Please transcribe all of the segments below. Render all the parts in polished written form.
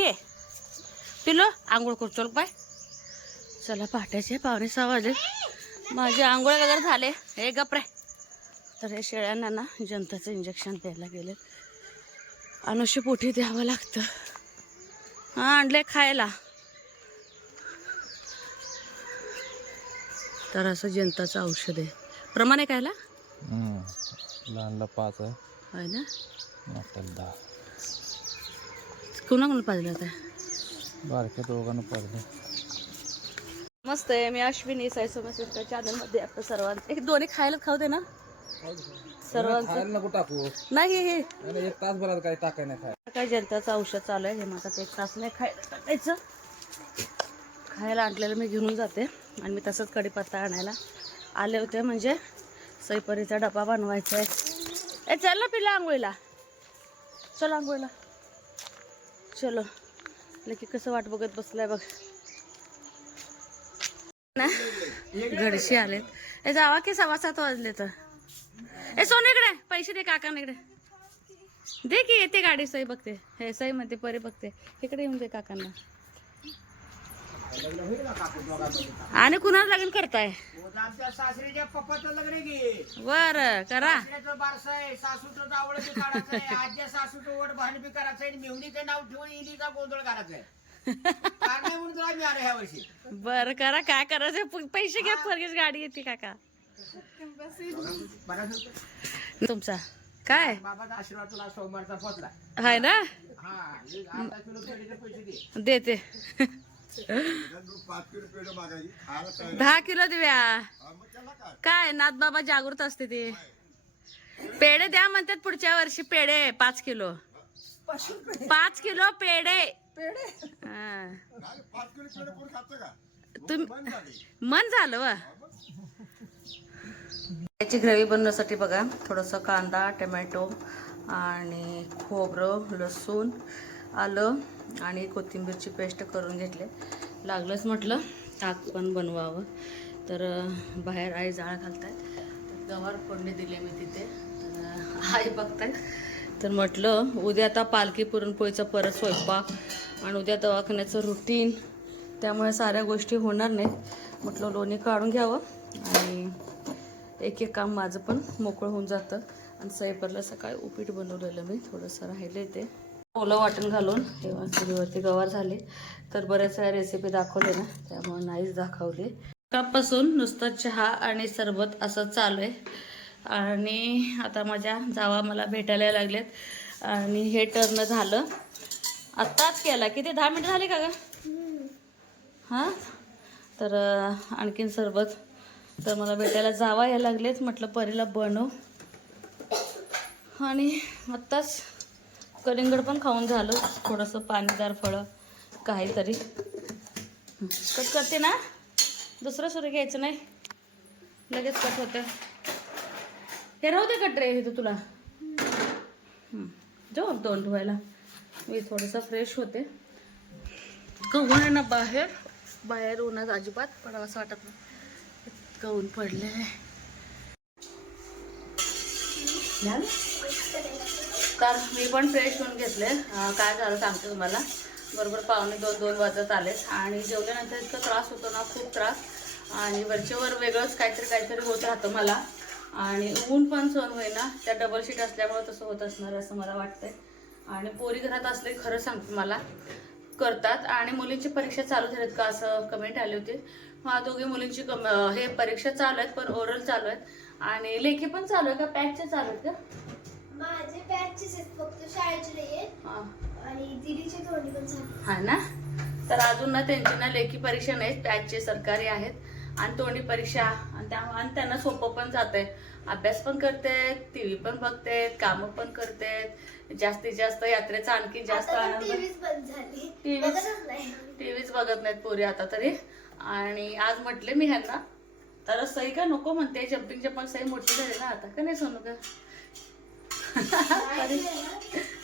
पिलो आंघोळ करतो बाय. चला पहाटेचे 5:45 वाजले. माझे आंघोळ वगैरे झाले. हे गपरे. तर हे शेळ्यांना ना जंताचं इंजेक्शन द्यायला गेले. अनुष्य पोटी द्यावं लागतं. हा आणले खायला. तर असं जंताचं औषध आहे. प्रमाण आहे खायला. लहानला 5 आहे. होय ना. मोठ्याला 10. कोणा कोणाला पाजलं आता. बारक्या दोघांना पाजलं. मस्त आहे. मी अश्विनी साई सोमेश्वरच्या चॅनलमध्ये आपलं सर्वांचं एक दोन्ही खायला खाऊ दे ना सर्वांचं. नको टाकू. नाही हे एक तासभरात काही टाकाय नाही खाय. काय जनताचं औषध चालू आहे. हे माझा 1 तास नाही खायला टाकायचं. खायला आणलेलं मी घेऊन जाते. आणि मी तसंच कढीपत्ता आणायला आले होते. म्हणजे सईपरीचा डबा बनवायचा आहे. ए चल ना पिला आंघोळीला. चल आंघोळीला चलो. की कसं वाट बघत बसलाय बघ ना. घडशी आलेत. ए जावा की 6:15 वाजले. तर ए सोनू इकडे पैसे दे. काका इकडे दे की. येते गाडी. सई बघते. हे सई मध्ये परी बघते. इकडे येऊन दे काकांना. आणि कुणाला लग्न करताय. सासरीच्या पप्पाचं लग्न घे. बर करा. बारसा आहे. सासूचं जावळ बी काढायचं आहे. आज्या सासूचं वट भान बी करायचं आहे. मेवणीचं नाव ठेवून इलीचा गोंधळ करायचा आहे. कारण म्हणून तुला मी आलो ह्या वर्षी. बर करा. काय करायचं. पैसे घ्या. फरगेच गाडी येते काका. तुमचा काय बाबाचा आशीर्वाद तुला सोमवारचा पोचला. हाय ना. हा 8 किलो पेढीचे पैसे दे. देते. 10 किलो देऊया. काय नाथबाबा जागृत असते ते. पेढे द्या म्हणतात पुढच्या वर्षी. पेढे 5 किलो. 5 किलो पेढे. मन झालं वा. याची ग्रेव्ही बनवण्यासाठी बघा थोडंसं कांदा टोमॅटो आणि खोबरं लसूण आलं आणि कोथिंबीरची पेस्ट करून घेतले. लागलंच म्हटलं ताक पण बनवावं. तर बाहेर आई जाळ घालतायत. गवार फोडणी दिली मी तिथे. तर आई बघतायत. तर म्हटलं उद्या आता पालखी पुरणपोळीचा परत स्वयंपाक आणि उद्या दवाखान्याचं रुटीन. त्यामुळे साऱ्या गोष्टी होणार नाहीत. म्हटलं लोणी काढून घ्यावं आणि एक एक काम माझं पण मोकळं होऊन जातं. आणि सैपरला सकाळी उपीट बनवलेलं मी. थोडंसं राहिले ते ओलं वाटण घालून. तेव्हा चुलीवरती गवार झाले. तर बऱ्याच वेळा रेसिपी दाखवले ना त्यामुळे नाहीच दाखवले. सकाळपासून नुसतं चहा आणि सरबत असं चालू आहे. आणि आता माझ्या जावा मला भेटायला लागलेत. आणि हे टर्न झालं आत्ताच केला. किती 10 मिनिटं झाले का ग. हां तर आणखीन सरबत. तर मला भेटायला जावा यायला लागलेच. म्हटलं परीला बनव. आणि आत्ताच कलिंगड पण खाऊन झालं. थोडंसं पाणीदार फळं काहीतरी कट करते ना. दुसरं सुरू घ्यायचं नाही. लगेच कट होतं. हे राहू दे कट रे. हे तर तुला जाऊ तोंड धुवायला. मी थोडंसं फ्रेश होते. ऊन आहे ना बाहेर. बाहेर उन्हात अजिबात पडावं असं वाटत नाही. इतकं ऊन पडले. तर मी पण फ्रेश होऊन घेतले. काय झालं सांगते तुम्हाला. बरोबर 1:45-2 वाजत आले. आणि जेवल्यानंतर इतका त्रास होतो ना. खूप त्रास. आणि वरचेवर वेगळंच काहीतरी होत राहतं मला. आणि ऊन पण सहन होईना. त्या डबल शीट असल्यामुळे तसं होत असणार असं मला वाटतंय. आणि पोरी घरात असले खरं सांगते मला करतात. आणि मुलींची परीक्षा चालू झालीत का असं कमेंट आली होती. हा दोघी मुलींची हे परीक्षा चालू आहेत. पण ओरल चालू आहेत. आणि लेखी पण चालू आहे का. पॅचचे चालू आहेत का. माझे पॅचेस आहेत फक्त. शाळेचे नाहीये. आणि दीदीचे दोन्ही पण चालू हा ना. तर अजून ना त्यांची ना लेखी परीक्षा नाहीत. पॅचचे सरकारी आहेत. आणि तोंडी परीक्षा. आणि त्यांना सोपं पण जात आहे. अभ्यास पण करतेत. टीव्ही पण बघतेत. कामं पण करतेत. जास्तीत जास्त यात्रेचा आणखी जास्त आनंद. टीव्हीच बघत नाहीत पोरी आता तरी. आणि आज म्हटले मी ह्यांना. तर सई का नको म्हणते. जम्पिंग पण सई मोठी झाली ना आता. का नाही सोनू का.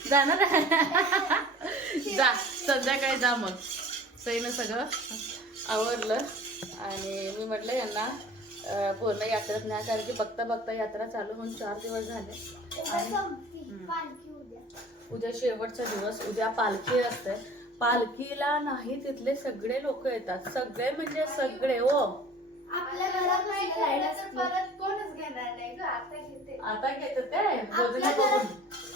जाणार जा संध्याकाळी जा. मग सईनं सगळं आवडलं. आणि मी म्हटलं यांना पूर्ण यात्रेत नाही. कारण की बघता बघता यात्रा चालू होऊन 4 दिवस झाले. आणि उद्या शेवटचा दिवस. उद्या पालखी असते. पालखीला नाही तिथले सगळे लोक येतात, सगळे म्हणजे सगळे हो. आपल्या घरात नाही लाईट परत कोणच घेणार नाही ग, आता घेते. आता घेतात ते आपल्या घरात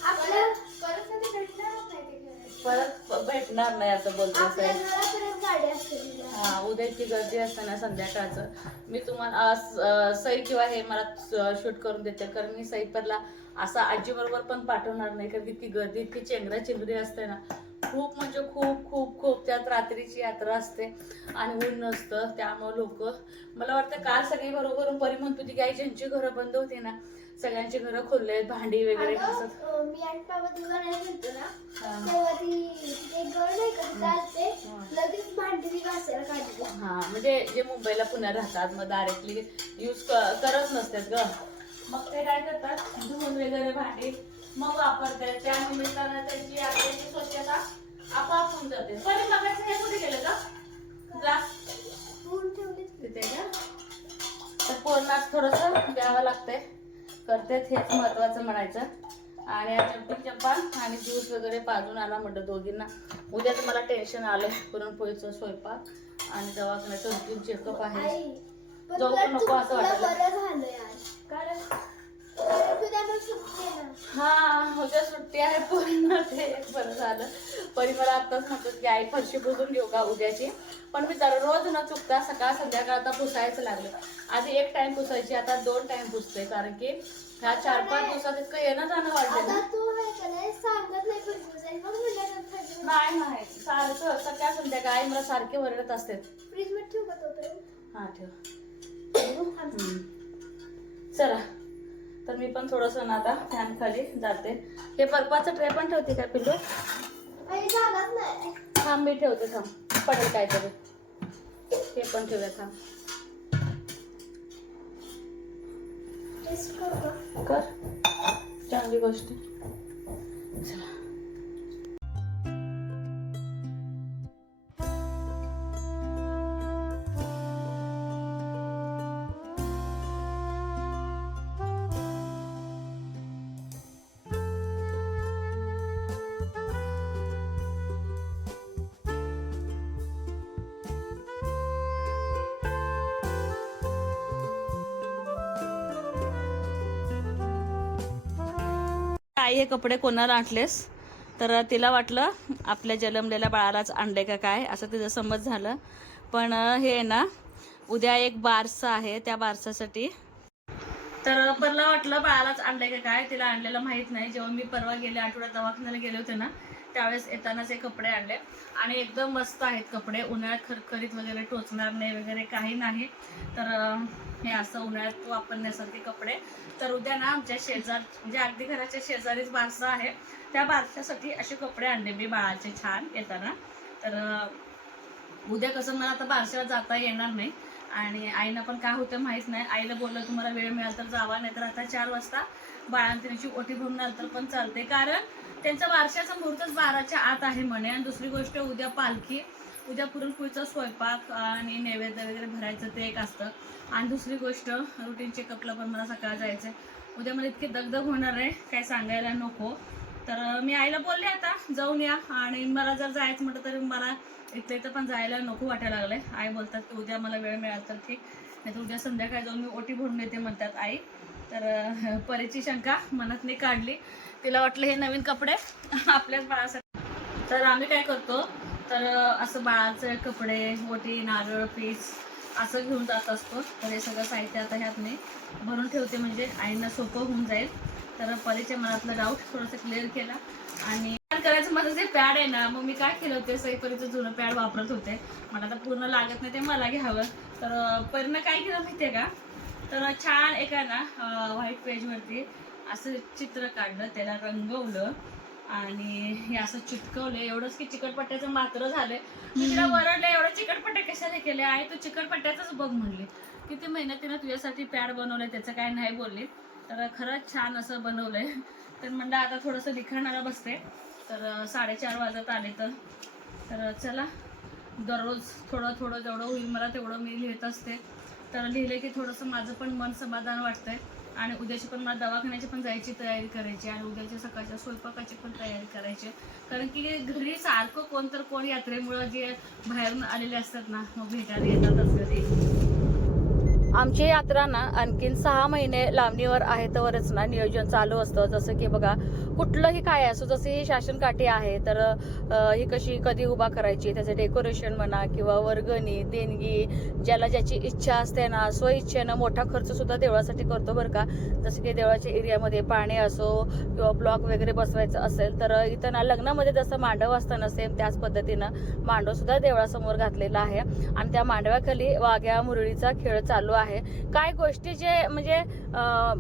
आपल्या परत कधी भेटणारच नाही ते घरात. परत भेटणार नाही असं बोलतो आपल्या साहेब. घरापर्यंत गाडी असते तिला. हा, उद्याची गर्दी असताना संध्याकाळचं मी तुम्हाला सई किंवा हे मला शूट करून देते, कारण मी सई परला असा आजी बरोबर पण पाठवणार नाही, कारण ती गर्दी इतकी चेंगरा चिंगरी असते ना, खूप म्हणजे खूप खूप खूप. त्यात रात्रीची यात्रा असते आणि ऊन नसतं, त्यामुळे लोक, मला वाटतं काल सगळी बरोबर परी म्हणतो ती काही ज्यांची घरं बंद होती ना सगळ्यांची घरं खोलले आहेत, भांडी वगैरे घासत. मी आणि बाबा दुकानात गेलतो ना, हा. तेव्हा ती एक घर नाही का चालते, लगेच भांडी ती घासायला काढली. हा, म्हणजे जे मुंबईला पुण्यात राहतात मग डायरेक्टली यूज करत नसतात ग, मग ते काय करतात धुवून वगैरे भांडी मग वापरतात, त्या निमित्तानं त्यांची आपल्याची स्वच्छता आपोआप होऊन जाते. पण बघायचं हे कुठे गेलं का ग्लास धुवून ठेवली. तिथे का, तर पूर्णात थोडंसं द्यावं लागतंय, करतात हेच महत्वाचं म्हणायचं. आणि चंपा आणि ज्यूस वगैरे पाजून आला म्हटलं दोघींना. उद्या तर मला टेन्शन आलंय, पुरणपोळीचं स्वयंपाक आणि दवाखान्याचं रुटीन चेकअप आहे. आई, पण जाऊ तुला पण नको असं तुला वाटायला. बरं झालं यार. कारण कारण तुला पण सुट्टी आहे ना. हा, उद्या सुट्टी आहे पूर्ण, ते एक बरं झालं. परी मला आत्ताच म्हणतो की आई फरशी पुसून घेऊ का उद्याची, पण मी दररोज न चुकता सकाळ संध्याकाळ आता पुसायचं लागलं. आधी एक टाइम पुसायची, आता 2 टाइम पुसते, कारण की ह्या 4-5 दिवसात इतकं येणं जाणं वाढलं आता ना. तू आहे का नाही सांगत नाही फरशी मग म्हणल्यानंतर नाही नाही, सारखं सकाळ संध्याकाळ आई मला सारखे वरडत असते. फ्रीज मध्ये ठेवू का तोपर्यंत? हा ठेव. चला, तर मी पण थोडंसं ना आता फॅन खाली जाते. हे बर्फाचं ट्रे पण ठेवते का पिल्लू? आई झालाच नाही. थांब मी ठेवते, थांब पडेल काहीतरी, हे पण ठेवूया, थांब. टेस्ट करू का? कर, चांगली गोष्ट. चला. आई हे कपडे कोणाला आणलेस, तर तिला वाटलं आपल्या जन्मलेल्या बाळालाच आणले का काय, असं तिचं समज झालं. पण हे ना उद्या एक बारसा आहे, त्या बारसासाठी तर परला वाटलं बाळालाच आणलंय का काय, तिला आणलेलं माहीत नाही. जेव्हा मी परवा गेले आठवड्यात दवाखान्याला गेले होते ना, त्यावेळेस येतानाच हे कपडे आणले आणि एकदम मस्त आहेत कपडे, उन्हाळ्यात खरखरीत वगैरे टोचणार नाही वगैरे काही नाही. तर हे असं उन्हाळ्यात वापरण्यासारखे कपडे. तर उद्या ना आमच्या शेजार म्हणजे अगदी घराच्या शेजारीच बारसा आहे, त्या बारशासाठी असे कपडे आणले मी बाळाचे छान येताना. तर उद्या कसं मला आता बारशाला जाता येणार नाही आणि आईनं पण काय होतं माहीत नाही. आईला बोललं तुम्हाला वेळ मिळाला तर जावा, नाही तर आता 4 वाजता बाळांतिनीची ओटी भरून आलं तर पण चालते, कारण त्यांचा बारशाचा मुहूर्तच 12च्या आत आहे म्हणे. आणि दुसरी गोष्ट उद्या पालखी, उद्या पुरणपोळीचा स्वयंपाक आणि नैवेद्य वगैरे भरायचं ते एक असतं. आणि दुसरी गोष्ट रुटीन चेकअपला पण मला सकाळ जायचं आहे. उद्या मला इतकी दगदग होणार आहे काय सांगायला नको. तर मी आईला बोलले आता जाऊन या, आणि मला जर जायचं म्हटलं तर मला इथलं इथं पण जायला नको वाटायला लागलंय. आई बोलतात की उद्या मला वेळ मिळाला तर ठीक, नाही तर उद्या संध्याकाळी जाऊन मी ओटी भरून येते म्हणतात आई. तर परीची शंका मनातली काढली, तिला वाटलं हे नवीन कपडे आपल्याच बाळासाठी. तर आम्ही काय करतो, तर असं बाळाचे कपडे, ओटी, नारळ, पीस असं घेऊन जात असतो. तर हे सगळं साहित्य आता ह्यात मी भरून ठेवते, म्हणजे आईंना सोपं होऊन जाईल. तर परीच्या मनातलं डाऊट थोडंसं क्लिअर केला. आणि करायचं माझं जे पॅड आहे ना, मग मी काय केलं होते, सईपरीचं जुनं पॅड वापरत होते, मला आता पूर्ण लागत नाही ते मला घ्यावं. तर परीनं काय केलं माहिती आहे का, तर छान एका ना व्हाईट पेजवरती असं चित्र काढलं, त्याला रंगवलं आणि हे असं चिटकवलं. एवढंच की चिकटपट्ट्याचं मात्र झालंय. मी तिला वरडलं एवढं चिकटपट्ट्या कशाला केले आहे, तू चिकटपट्ट्याचंच बघ म्हणली. किती मेहनतीनं तुझ्यासाठी पॅड बनवलंय, त्याचं काय नाही बोलली. तर खरंच छान असं बनवलंय. तर म्हणलं आता थोडंसं लिखाणाला बसते. तर 4:30 वाजत आले. तर चला, दररोज थोडं थोडं जेवढं होईल मला तेवढं मी लिहित असते. तर लिहिले की थोडंसं माझं पण मन समाधान वाटतंय आणि उद्याची पण मला दवाखान्याची पण जायची तयारी करायची आणि उद्याच्या सकाळच्या स्वयंपाकाची पण तयारी करायची. कारण की घरी सारखं कोण यात्रेमुळं जे बाहेरून आलेले असतात ना मग भेटायला येतातच घरी. आमची यात्रा ना आणखीन 6 महिने लांबणीवर आहे तरच ना नियोजन चालू असतं. जसं की बघा कुठलंही काय असो, जसं ही शासनकाठी आहे तर ही कशी कधी उभा करायची, त्याचं डेकोरेशन म्हणा किंवा वर्गणी देणगी ज्याला ज्याची इच्छा असते ना स्वइच्छेनं मोठा खर्च सुद्धा देवळासाठी करतो बरं का. जसं की देवळाच्या एरियामध्ये पाणी असो किंवा ब्लॉक वगैरे बसवायचं असेल तर इथं ना लग्नामध्ये जसं मांडव असतं ना सेम त्याच पद्धतीनं मांडव सुद्धा देवळासमोर घातलेला आहे आणि त्या मांडव्याखाली वाघ्या मुरळीचा खेळ चालू आहे. काय गोष्टी जे म्हणजे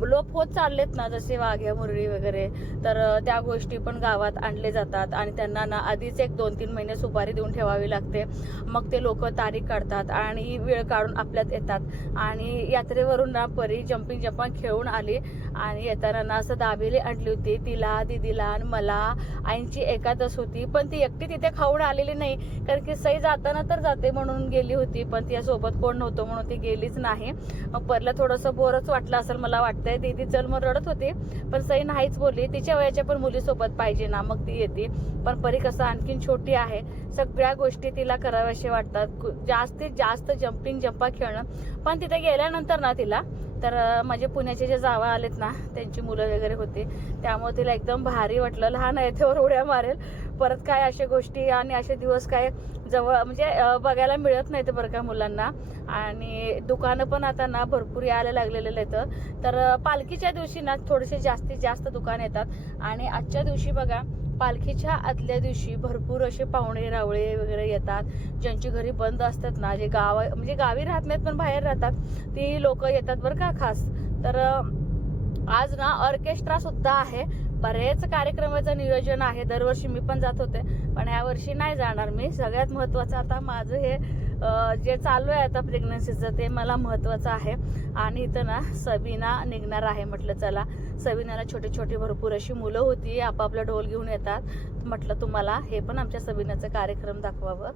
लोप होत चाललेत ना जसे वाघ्या मुरळी वगैरे तर त्या गोष्टी पण गावात आणले जातात आणि त्यांना ना आधीच 1-2-3 महिने सुपारी देऊन ठेवावी लागते. मग ते लोक तारीख काढतात आणि वेळ काढून आपल्यात येतात आणि यात्रेवरून ना परी जम्पिंग खेळून आली आणि येताना ना असं दाबेली आणली होती तिला दीदीला आणि मला. आईंची एकादश होती पण ती एकटी तिथे खाऊन आलेली नाही कारण की सई जाताना तर जाते म्हणून गेली होती पण तिच्यासोबत कोण नव्हतं म्हणून ती गेलीच नाही. मग परला थोडंसं बोरच वाटलं असेल मला वाटतंय. दीदी चल मग रडत होती पण सई नाहीच बोलली. तिच्या वयाच्या पण मुलीसोबत पाहिजे ना मग ती येते. पण परी कसं आणखीन छोटी आहे सगळ्या गोष्टी तिला कराव्याशा वाटतात. जास्तीत जास्त जम्पिंग खेळणं. पण तिथे गेल्यानंतर ना तिला तर माझे पुण्याचे जे जावा आलेत ना त्यांची मुलं वगैरे होती त्यामुळे तिला एकदम भारी वाटलं. लहान आहे तेव्हा उड्या मारेल. परत काय अशा गोष्टी आणि असे दिवस काय जवळ म्हणजे बघायला मिळत नाही ते बरं का मुलांना. आणि दुकानं पण आता ना भरपूर यायला लागलेले आहेत. तर पालखीच्या दिवशी ना थोडेसे जास्तीत जास्त दुकान येतात आणि आजच्या दिवशी बघा पालखीच्या आदल्या दिवशी भरपूर असे पाहुणे रावळे वगैरे येतात. ज्यांची घरी बंद असतात ना जे म्हणजे गावी राहत नाहीत पण बाहेर राहतात ती लोक येतात बरं का खास. तर आज ना ऑर्केस्ट्रा सुद्धा आहे. बरेच कार्यक्रमाचं नियोजन आहे. दरवर्षी मी पण जात होते पण ह्या वर्षी नाही जाणार मी. सगळ्यात महत्वाचं आता माझं हे जे चालू आहे आता प्रेग्नन्सीचं ते मला महत्वाचं आहे. आणि इथं ना सबीना निघणार आहे. म्हटलं चला सबीनाला छोटे छोटे भरपूर अशी मुलं होती आपापला ढोल घेऊन येतात. म्हटलं तुम्हाला हे पण आमच्या सबीनाचा कार्यक्रम दाखवावं.